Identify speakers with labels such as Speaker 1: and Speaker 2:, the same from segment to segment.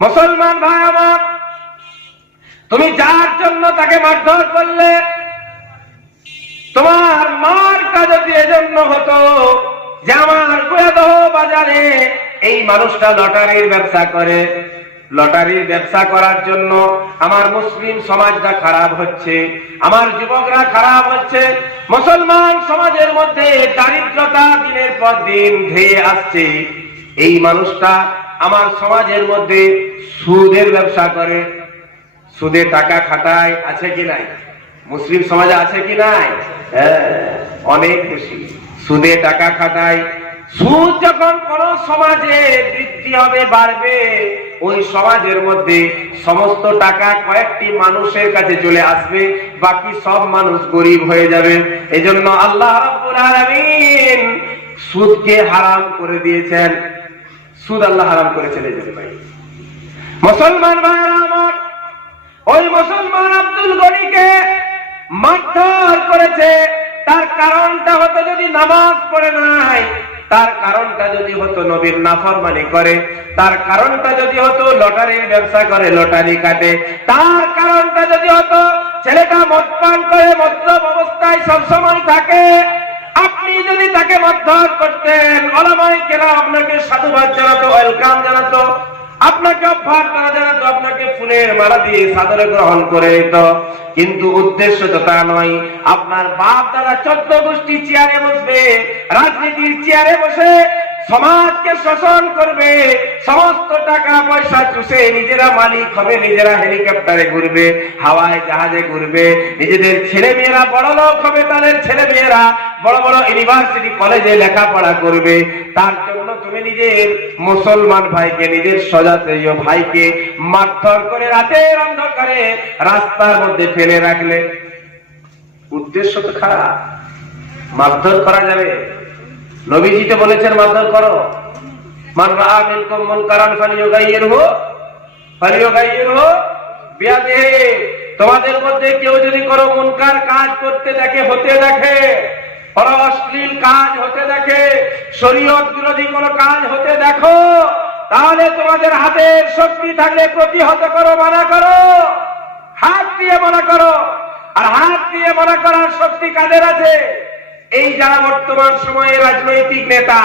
Speaker 1: মুসলমান ভাই আমার, তুমি যার জন্য তাকে মারধর করলে, তোমার মারটা যদি এজন্য হতো যে আমার বাজারে এই মানুষটা লটারির ব্যবসা করে। লটারির ব্যবসা করার জন্য আমার মুসলিম সমাজটা খারাপ হচ্ছে, আমার যুবকরা খারাপ হচ্ছে। মুসলমান সমাজের মধ্যে দারিদ্রতা দিনের পর দিন ধেয়ে আসছে। এই মানুষটা আমার সমাজের মধ্যে সুদের ব্যবসা করে সুদে টাকা খাটায় আছে কি নাই? মুসলিম সমাজে আছে কি নাই? হ্যাঁ, অনেক বেশি। সুদে টাকা খাটায় সুদ যখন কোন সমাজে বৃদ্ধি হবে বাড়বে ওই সমাজের মধ্যে সমস্ত টাকা কয়েকটি মানুষের কাছে চলে আসবে বাকি সব মানুষ গরিব হয়ে যাবে। এজন্য আল্লাহ সুদকে হারাম করে দিয়েছেন। সুদ আল্লাহ হারাম করেছেন এই জন্য ভাই মুসলমান ভাইরা আমার, ওই মুসলমান আব্দুল গনিকে মারধর করেছে। তার কারণটা হতো যদি নামাজ পড়ে নাই তার কারণটা যদি হতো নবীর নাফরমানি করে, তার কারণটা যদি হতো লটারির ব্যবসা করে, লটারি কাটে। তার কারণটা যদি হতো ছেলেটা মদ পান করে, মদ্যপ অবস্থায় সবসময় থাকে, আপনি যদি তাকে মারধর করতেন অলামাই কেনা আপনাকে সাধুবাদ জানাতো, আপনাকে অভ্যাস জানাত জানাতো, আপনাকে ফুলের মালা দিয়ে সাদরে গ্রহণ করে নিত কিন্তু উদ্দেশ্য তো তা নয়, আপনার বাপ দাদা চোদ্দ গোষ্ঠী চেয়ারে বসবে, রাজনীতির চেয়ারে বসে সমাজকে শোষণ করবে, সমস্ত টাকা পয়সা চুষে নিজেরা মালিক হবে, নিজেরা হেলিকপ্টারে ঘুরবে, হাওয়ায় জাহাজে ঘুরবে। নিজেদের ছেলে মেয়েরা বড় লোক হবে, তাদের ছেলে মেয়েরা বড় বড় ইউনিভার্সিটি কলেজে লেখাপড়া করবে। তার জন্য তুমি নিজের মুসলমান ভাইকে, নিজের সজাতীয় ভাইকে মারধর করে রাতের অন্ধকারে রাস্তার মধ্যে ফেলে রাখলে। উদ্দেশ্য তো খারাপ। মারধর করা যাবে। নবীজি বলেছেন মারধর করো। মান রাআ মিনকুম মুনকারান ফালিয়ুগাইয়িরহু ফালিয়ুগাইয়িরহু বিয়াদিহি। তোমাদের মধ্যে কেউ যদি কোনো মুনকার কাজ করতে দেখে, হতে দেখে, কোনো অশ্লীল কাজ হতে দেখে, শরীয়ত বিরোধী কোনো কাজ হতে দেখো, তাহলে তোমাদের হাতের শক্তি থাকলে প্রতিহত করো, মানা করো। হাত দিয়ে মনে করো। আর হাত দিয়ে মনে করার শক্তি কাদের আছে? এই যারা বর্তমান সময়ে রাজনৈতিক নেতা,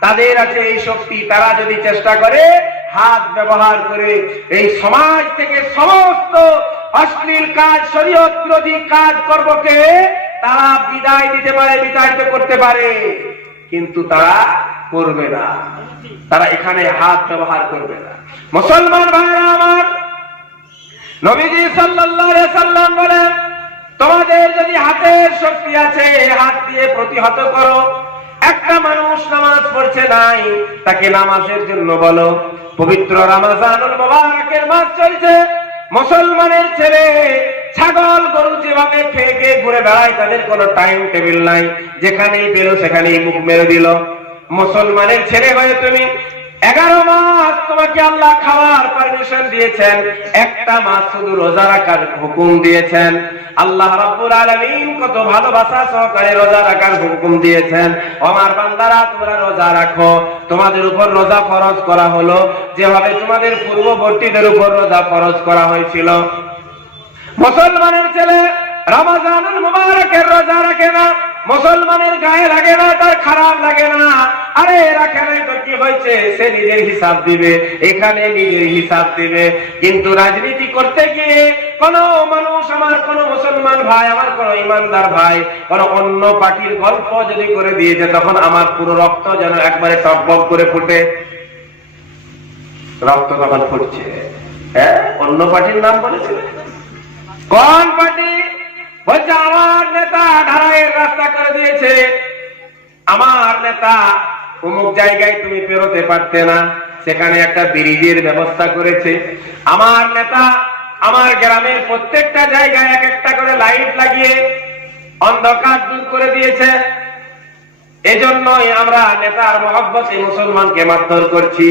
Speaker 1: তাদের আছে এই শক্তি, তারা যদি চেষ্টা করে হাত ব্যবহার করে এই সমাজ থেকে সমস্ত অশ্লীল কাজ, শরীয়ত বিরোধী কাজ কর্মকে তারা বিদায় দিতে পারে, বিতাড়িত করতে পারে, কিন্তু তারা করবে না। তারা এখানে হাত ব্যবহার করবে না। মুসলমান ভাইরা আমার, নবীজি সাল্লাল্লাহু আলাইহি সাল্লাম বলেন তোমাদের যদি হাতের শক্তি আছে হাত দিয়ে প্রতিহত করো। একটা মানুষ নামাজ পড়ছে নাই, তাকে নামাজের জন্য বলো, পবিত্র রামাজানুল মুবারকের মাস চলছে। মুসলমানের ছেলে ছাগল গরু যেভাবে খেয়ে খেয়ে ঘুরে বেড়ায়, তাদের কোনো টাইম টেবিল নাই। যেখানেই পেল সেখানেই মুখ মেরে দিল। মুসলমানের ছেলে হয়ে তুমি এগারো মাস তোমাকে আল্লাহ খাওয়ার পারমিশন দিয়েছেন। একটা মাস শুধু রোজা রাখার হুকুম দিয়েছেন। আল্লাহ রাব্বুল আলামিন কত ভালোবাসা সহকারে রোজা রাখার হুকুম দিয়েছেন। আমার বান্দারা, তোমরা রোজা রাখো। তোমাদের উপর রোজা ফরজ করা হলো। যেভাবে তোমাদের পূর্ববর্তীদের উপর রোজা ফরজ করা হয়েছিল। মুসলমানের ছেলে রমাজানুল মুবারকের রোজা রাখে না। মুসলমানের গায়ে লাগে না, তার খারাপ লাগে না। আরে রাখে কি হয়েছে, সে নিজের হিসাব দিবে, এখানে নিজের হিসাব দিবে। কিন্তু রাজনীতি করতে গিয়ে কোন মানুষ আমার, কোন মুসলমান ভাই, আমার কোন ইমানদার ভাই, কোন অন্য পার্টির গল্প যদি করে দিয়েছে, তখন আমার পুরো রক্ত যেন একবারে টকবক করে ফুটে। রক্ত তখন ফুটছে। হ্যাঁ? অন্য পার্টির নাম বলেছিল? কোন পার্টি? বলছে, আমার নেতা ঢালাইয়ের রাস্তা করে দিয়েছে। আমার নেতা অমুক জায়গায় তুমি পেরোতে পারতে না, সেখানে একটা ব্রিজের ব্যবস্থা করেছে। আমার নেতা, আমার গ্রামের প্রত্যেকটা জায়গায় এক একটা করে লাইট লাগিয়ে অন্ধকার দূর করে দিয়েছে। এজন্যই আমরা নেতার মহব্বত মুসলমানকে মারধর করছি।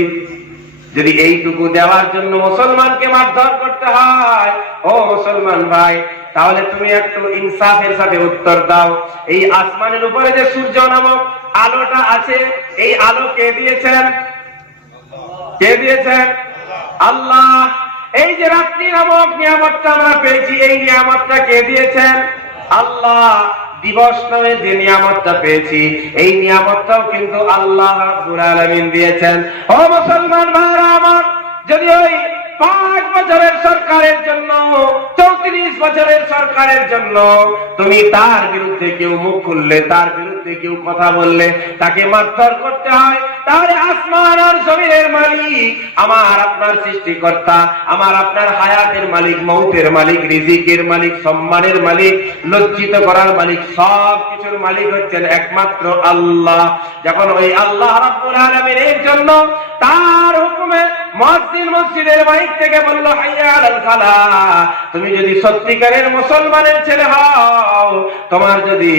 Speaker 1: যদি এইটুকু দেওয়ার জন্য মুসলমানকে মারধর করতে হয়, ও মুসলমান ভাই তাহলে তুমি একটু ইনসাফের সাথে উত্তর দাও। এই আসমানের উপরে যে সূর্য নামক আলোটা আছে, এই আলো কে দিয়েছেন? কে দিয়েছেন? আল্লাহ। এই যে রাত্রি নামক নিয়ামতটা আমরা পেয়েছি, এই নিয়ামতটা কে দিয়েছেন? আল্লাহ। দিবস নামে যে নিয়ামতটা পেয়েছি, এই নিয়ামতটাও কিন্তু আল্লাহ দিয়েছেন। ও মুসলমান ভাইরা আমার, যদি ওই পাঁচ বছরের সরকারের জন্য, চৌত্রিশ বছরের সরকারের জন্য, তুমি তার বিরুদ্ধে কেউ মুখ খুললে, তার বিরুদ্ধে কেউ কথা বললে, তাকে মারধর করতে হয়। তাহলে আসমান আর জমিনের মালিক, আমার আপনার সৃষ্টিকর্তা, আমার আপনার হায়াতের মালিক, মৌতের মালিক, রিজিকের মালিক, সম্মানের মালিক, লজ্জিত করার মালিক, সব কিছুর মালিক হচ্ছেন একমাত্র আল্লাহ। যখন ওই আল্লাহ রাব্বুল আলামিন এর জন্য তার হুকুমে মসজিদ মসজিদের মাইক থেকে বলল তুমি যদি সত্যিকারের মুসলমানের ছেলে হও, তোমার যদি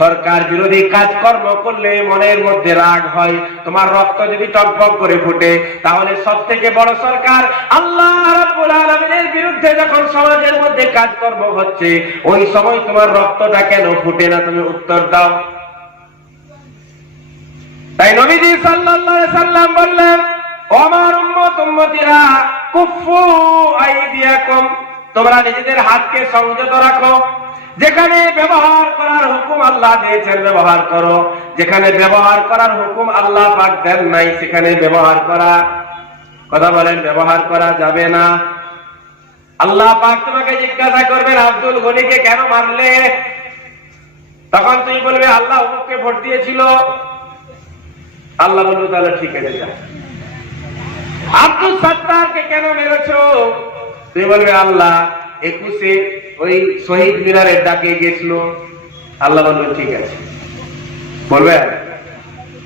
Speaker 1: সরকার বিরোধী কাজকর্ম করলে মনের মধ্যে রাগ হয়, তোমার রক্ত যদি টকবক করে ফুটে, তাহলে সব থেকে বড় সরকার আল্লাহ আলামিনের বিরুদ্ধে যখন সমাজের মধ্যে কাজকর্ম হচ্ছে, ওই সময় তোমার রক্তটা কেন ফুটে না, তুমি উত্তর দাও। তাই নবীজি আলাইহি সাল্লাম বললেন আমার উম্মত উম্মতিরা কুফু আইদিয়াকুম। তোমরা নিজেদের হাতকে সংযত রাখো। যেখানে ব্যবহার করার হুকুম আল্লাহ দিয়েছেন, ব্যবহার করো। যেখানে ব্যবহার করার হুকুম আল্লাহ পাক দেন নাই, সেখানে ব্যবহার করা। কথা বলেন, ব্যবহার করা যাবে না। আল্লাহ পাক তোমাকে জিজ্ঞাসা করবেন, আব্দুল গনিকে কেন মারলে? তখন তুমি বলবে, আল্লাহ অমুককে ভোট দিয়েছিল। আল্লাহ বলল, তাহলে ঠিক আছে, যা। আব্দুল সত্তারকে কেন মেরেছো? তুমি বলবে, আল্লাহ, একুশে ওই শহীদ মিনারের ডাকে গেছিল আল্লাহ বলল ঠিক আছে। বলবেন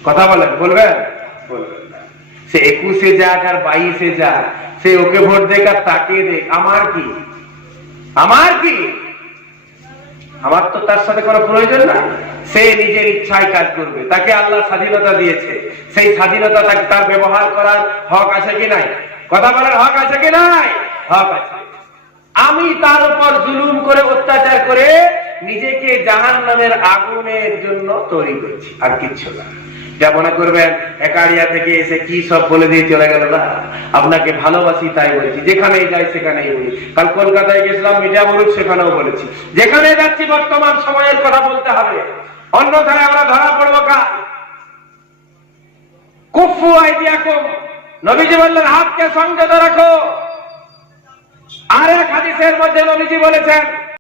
Speaker 1: কথা বলেন বলবেন বলবেন সে একুশে যাক আর বাইশে যাক, সে ওকে ভোট দেখ আর তাকিয়ে দেখ। আমার কি? আমার কি? আমার তো তার সাথে কোনো প্রয়োজন না। সে নিজের ইচ্ছায় কাজ করবে। তাকে আল্লাহ স্বাধীনতা দিয়েছে। সেই স্বাধীনতা তাকে তার ব্যবহার করার হক আছে কি নাই? কথা বলার হক আছে কি নাই? হক আছে। আমি তার উপর জুলুম করে, অত্যাচার করে নিজেকে জাহান নামের আগুনের জন্য তৈরি করছি। আর কিচ্ছু না। যা মনে করবেন একারিয়া থেকে এসে কি সব বলে দিয়ে চলে গেল, না। আপনাকে ভালোবাসি, তাই বলেছি। যেখানে যাই, সেখানেই বলি। কাল কলকাতায় গেছিলাম, মিডিয়া বলুক সেখানেও বলেছি। যেখানে যাচ্ছি, বর্তমান সময়ের কথা বলতে হবে। অন্যথায় আমরা ধরা পড়ব কা কুফু আইডিয়াকুম নবীজি বললেন, হাতকে সংযত রাখো। আর এক হাদিসের মধ্যে নবীজি বলেছেন